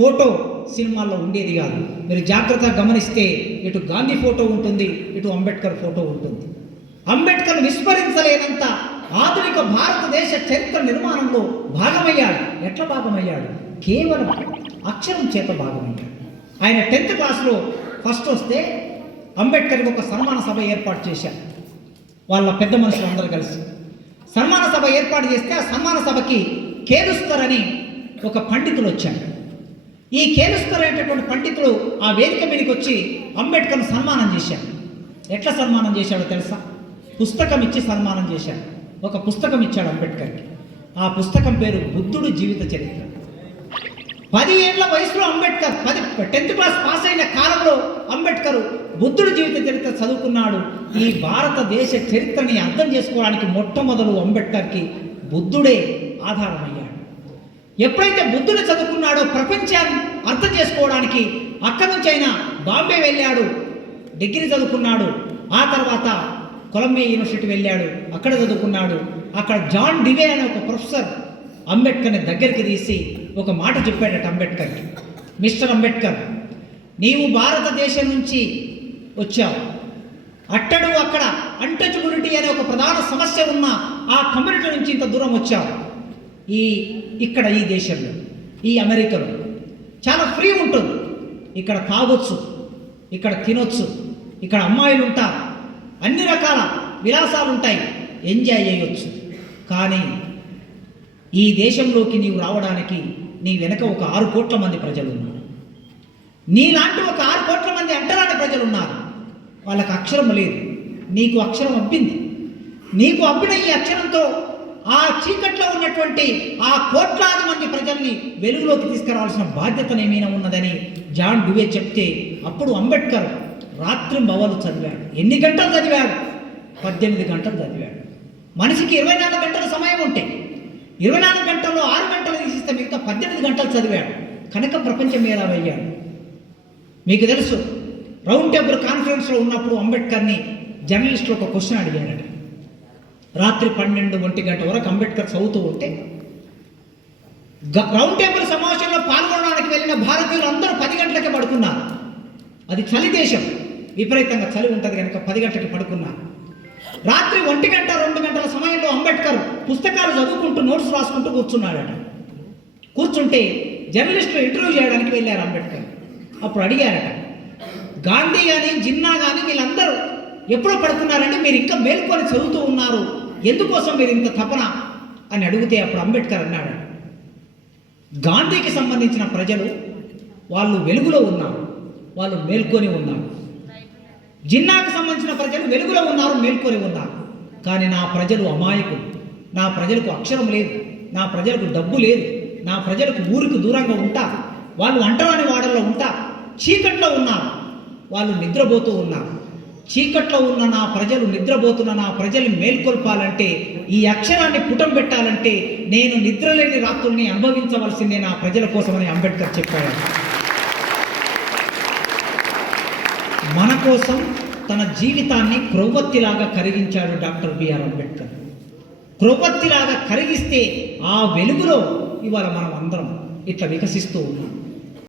Photo సినిమాల్లో ఉండేది కాదు. మీరు జాగ్రత్తగా గమనిస్తే ఇటు గాంధీ ఫోటో ఉంటుంది, ఇటు అంబేద్కర్ ఫోటో ఉంటుంది. అంబేద్కర్ విస్మరించలేనంత ఆధునిక భారతదేశ చరిత్ర నిర్మాణంలో భాగమయ్యాడు. ఎట్లా భాగమయ్యాడు? కేవలం అక్షరం చేత భాగమయ్యాడు. ఆయన 10th క్లాస్లో ఫస్ట్ వస్తే అంబేద్కర్కి ఒక సన్మాన సభ ఏర్పాటు చేశారు. వాళ్ళ పెద్ద మనుషులు అందరూ కలిసి సన్మాన సభ ఏర్పాటు చేస్తే ఆ సన్మాన సభకి కేలుస్కర్ అని ఒక పండితులు వచ్చాడు. ఈ కేలుస్కర్ అనేటటువంటి పండితులు ఆ వేదిక మీదకి వచ్చి అంబేద్కర్ను సన్మానం చేశాడు. ఎట్లా సన్మానం చేశాడో తెలుసా? పుస్తకం ఇచ్చి సన్మానం చేశాడు. ఒక పుస్తకం ఇచ్చాడు అంబేద్కర్కి. ఆ పుస్తకం పేరు బుద్ధుడు జీవిత చరిత్ర. 10 ఏళ్ల వయసులో అంబేద్కర్ 10th క్లాస్ పాస్ అయిన కాలంలో అంబేద్కర్ బుద్ధుడి జీవిత చరిత్ర చదువుకున్నాడు. ఈ భారతదేశ చరిత్రని అర్థం చేసుకోవడానికి మొట్టమొదలు అంబేద్కర్కి బుద్ధుడే ఆధారమయ్యాడు. ఎప్పుడైతే బుద్ధుడు చదువుకున్నాడో ప్రపంచాన్ని అర్థం చేసుకోవడానికి అక్కడి నుంచి అయినా బాంబే వెళ్ళాడు, డిగ్రీ చదువుకున్నాడు. ఆ తర్వాత కొలంబియా యూనివర్సిటీ వెళ్ళాడు, అక్కడ చదువుకున్నాడు. అక్కడ జాన్ డివే అనే ఒక ప్రొఫెసర్ అంబేద్కర్ని దగ్గరికి తీసి ఒక మాట చెప్పాడట అంబేద్కర్కి. మిస్టర్ అంబేద్కర్, నీవు భారతదేశం నుంచి వచ్చావు, అట్టడు అక్కడ అన్టచబిలిటీ అనే ఒక ప్రధాన సమస్య ఉన్న ఆ కమ్యూనిటీ నుంచి ఇంత దూరం వచ్చావు. ఇక్కడ ఈ దేశంలో, ఈ అమెరికాలో చాలా ఫ్రీ ఉంటుంది. ఇక్కడ తాగొచ్చు, ఇక్కడ తినొచ్చు, ఇక్కడ అమ్మాయిలు ఉంటారు, అన్ని రకాల విలాసాలు ఉంటాయి, ఎంజాయ్ చేయొచ్చు. కానీ ఈ దేశంలోకి నీవు రావడానికి నీ వెనక ఒక 6 కోట్ల మంది ప్రజలు ఉన్నారు. నీలాంటి ఒక 6 కోట్ల మంది అంటరాని ప్రజలు ఉన్నారు. వాళ్ళకి అక్షరం లేదు, నీకు అక్షరం అబ్బింది. నీకు అబ్బిన ఈ అక్షరంతో ఆ చీకట్లో ఉన్నటువంటి ఆ కోట్లాది మంది ప్రజల్ని వెలుగులోకి తీసుకురావాల్సిన బాధ్యతనేమైనా ఉన్నదని జాన్ డివే చెప్తే అప్పుడు అంబేద్కర్ రాత్రింబవలు చదివాడు. ఎన్ని గంటలు చదివాడు? 18 గంటలు చదివాడు. మనిషికి 24 గంటల సమయం ఉంటే 24 గంటల్లో 6 గంటలు తీసిస్తే మిగతా 18 గంటలు చదివాడు. కనుక ప్రపంచం మేధావయ్యాడు. మీకు తెలుసు, రౌండ్ టేబుల్ కాన్ఫరెన్స్లో ఉన్నప్పుడు అంబేద్కర్ని జర్నలిస్టులు ఒక క్వశ్చన్ అడిగారట. రాత్రి 12-1 గంట వరకు అంబేద్కర్ చదువుతూ ఉంటే రౌండ్ టేబుల్ సమావేశంలో పాల్గొనడానికి వెళ్ళిన భారతీయులు అందరూ 10 గంటలకే పడుకున్నారు. అది చలి దేశం, విపరీతంగా చలి ఉంటుంది కనుక 10 గంటలకి పడుకున్నారు. రాత్రి 1 గంట 2 గంటల సమయంలో అంబేద్కర్ పుస్తకాలు చదువుకుంటూ నోట్స్ రాసుకుంటూ కూర్చున్నాడట. కూర్చుంటే జర్నలిస్టులు ఇంటర్వ్యూ చేయడానికి వెళ్ళారు అంబేద్కర్. అప్పుడు అడిగారట, గాంధీ కానీ జిన్నా కానీ వీళ్ళందరూ ఎప్పుడో పడుకున్నారంటే మీరు ఇంకా మేల్కొని చదువుతూ ఉన్నారు, ఎందుకోసం మీరు ఇంత తపన అని అడిగితే అప్పుడు అంబేద్కర్ అన్నాడు, గాంధీకి సంబంధించిన ప్రజలు వాళ్ళు వెలుగులో ఉన్నారు, వాళ్ళు మేల్కొని ఉన్నారు. జిన్నాకు సంబంధించిన ప్రజలు వెలుగులో ఉన్నారు, మేల్కొని ఉన్నారు. కానీ నా ప్రజలు అమాయకులు, నా ప్రజలకు అక్షరం లేదు, నా ప్రజలకు డబ్బు లేదు, నా ప్రజలకు ఊరికి దూరంగా ఉంటా, వాళ్ళు అంటరాని వాడల్లో ఉంటా, చీకట్లో ఉన్నారు, వాళ్ళు నిద్రపోతూ ఉన్నారు. చీకట్లో ఉన్న నా ప్రజలు, నిద్రపోతున్న నా ప్రజల్ని మేల్కొల్పాలంటే, ఈ అక్షరాన్ని పుటం పెట్టాలంటే నేను నిద్రలేని రాత్రుల్ని అనుభవించవలసిందే నా ప్రజల కోసమని అంబేద్కర్ చెప్పాడు. మన కోసం తన జీవితాన్ని క్రొవ్వొత్తిలాగా కరిగించాడు డాక్టర్ బిఆర్ అంబేద్కర్. క్రొవ్వొత్తిలాగా కరిగిస్తే ఆ వెలుగులో ఇవాళ మనం అందరం ఇట్లా వికసిస్తూ ఉన్నాం.